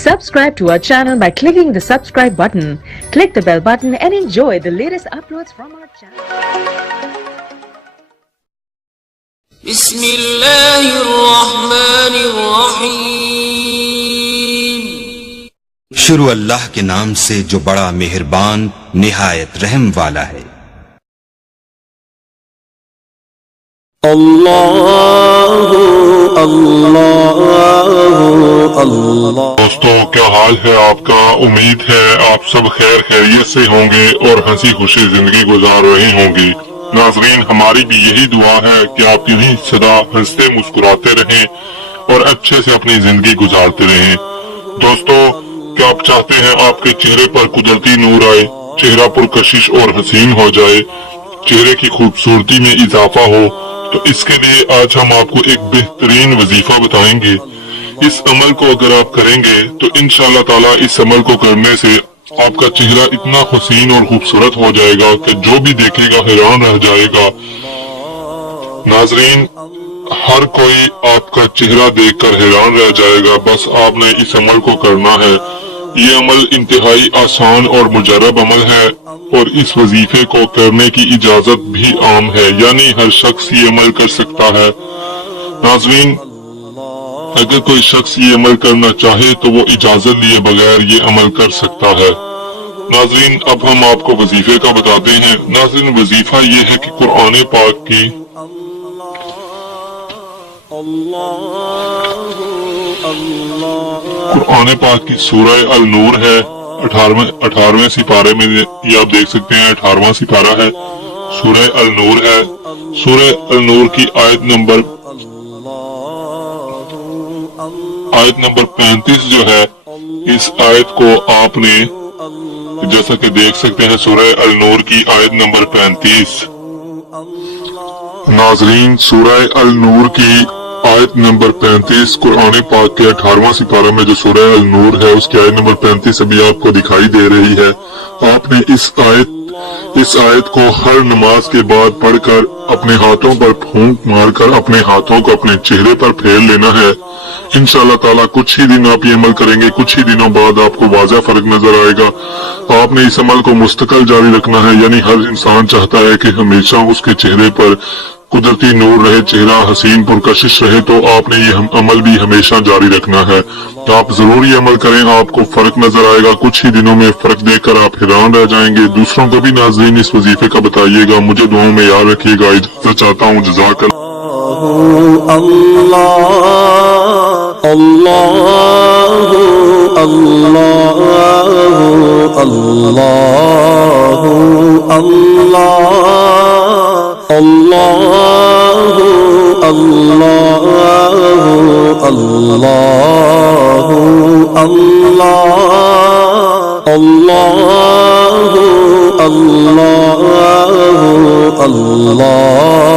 Subscribe to our channel by clicking the subscribe button. Click the bell button and enjoy the latest uploads from our channel. بسم اللہ الرحمن الرحیم شروع اللہ کے نام سے جو بڑا مہربان نہایت رحم والا ہے۔ اللہ اللہ اللہ۔ دوستو کیا حال ہے آپ کا؟ امید ہے آپ سب خیر خیریت سے ہوں گے اور ہنسی خوشی زندگی گزار رہے ہوں گے۔ ناظرین، ہماری بھی یہی دعا ہے کہ آپ یہیں سدا ہنستے مسکراتے رہیں اور اچھے سے اپنی زندگی گزارتے رہیں۔ دوستو کیا آپ چاہتے ہیں آپ کے چہرے پر قدرتی نور آئے، چہرہ پرکشش اور حسین ہو جائے، چہرے کی خوبصورتی میں اضافہ ہو؟ تو اس کے لیے آج ہم آپ کو ایک بہترین وظیفہ بتائیں گے۔ اس عمل کو اگر آپ کریں گے تو انشاءاللہ تعالی اس عمل کو کرنے سے آپ کا چہرہ اتنا حسین اور خوبصورت ہو جائے گا کہ جو بھی دیکھے گا حیران رہ جائے گا۔ ناظرین، ہر کوئی آپ کا چہرہ دیکھ کر حیران رہ جائے گا، بس آپ نے اس عمل کو کرنا ہے۔ یہ عمل انتہائی آسان اور مجرب عمل ہے اور اس وظیفے کو کرنے کی اجازت بھی عام ہے، یعنی ہر شخص یہ عمل کر سکتا ہے۔ ناظرین، اگر کوئی شخص یہ عمل کرنا چاہے تو وہ اجازت لیے بغیر یہ عمل کر سکتا ہے۔ ناظرین، اب ہم آپ کو وظیفے کا بتاتے ہیں۔ ناظرین، وظیفہ یہ ہے کہ قرآن پاک کی سورہ النور ہے، 18ویں سپارے میں یہ آپ دیکھ سکتے ہیں، 18واں سپارہ ہے، سورہ النور ہے۔ سورہ النور کی آیت نمبر 35 جو ہے، اس آیت کو آپ نے جیسا کہ دیکھ سکتے ہیں، سورہ النور کی آیت نمبر 35۔ ناظرین، سورہ النور کی آیت نمبر 35 قرآن پاک کے 18واں سپارہ میں جو سورہ النور ہے اس کی آیت نمبر 35 ابھی آپ کو دکھائی دے رہی ہے۔ آپ نے اس آیت کو ہر نماز کے بعد پڑھ کر اپنے ہاتھوں پر پھونک مار کر اپنے ہاتھوں کو اپنے چہرے پر پھیر لینا ہے۔ انشاءاللہ تعالیٰ کچھ ہی دن آپ یہ عمل کریں گے، کچھ ہی دنوں بعد آپ کو واضح فرق نظر آئے گا۔ آپ نے اس عمل کو مستقل جاری رکھنا ہے، یعنی ہر انسان چاہتا ہے کہ ہمیشہ اس کے چہرے پر قدرتی نور رہے، چہرہ حسین پرکشش رہے، تو آپ نے یہ عمل بھی ہمیشہ جاری رکھنا ہے۔ تو آپ ضرور یہ عمل کریں، آپ کو فرق نظر آئے گا، کچھ ہی دنوں میں فرق دیکھ کر آپ حیران رہ جائیں گے۔ دوسروں کو بھی ناظرین اس وظیفے کا بتائیے گا۔ مجھے دعاؤں میں یاد رکھیے گا۔ اجازت چاہتا ہوں، جزاک اللہ۔ اللہ اللہ اللہ اللہ اللہ اللہ اللہ اللہ اللہ اللہ اللہ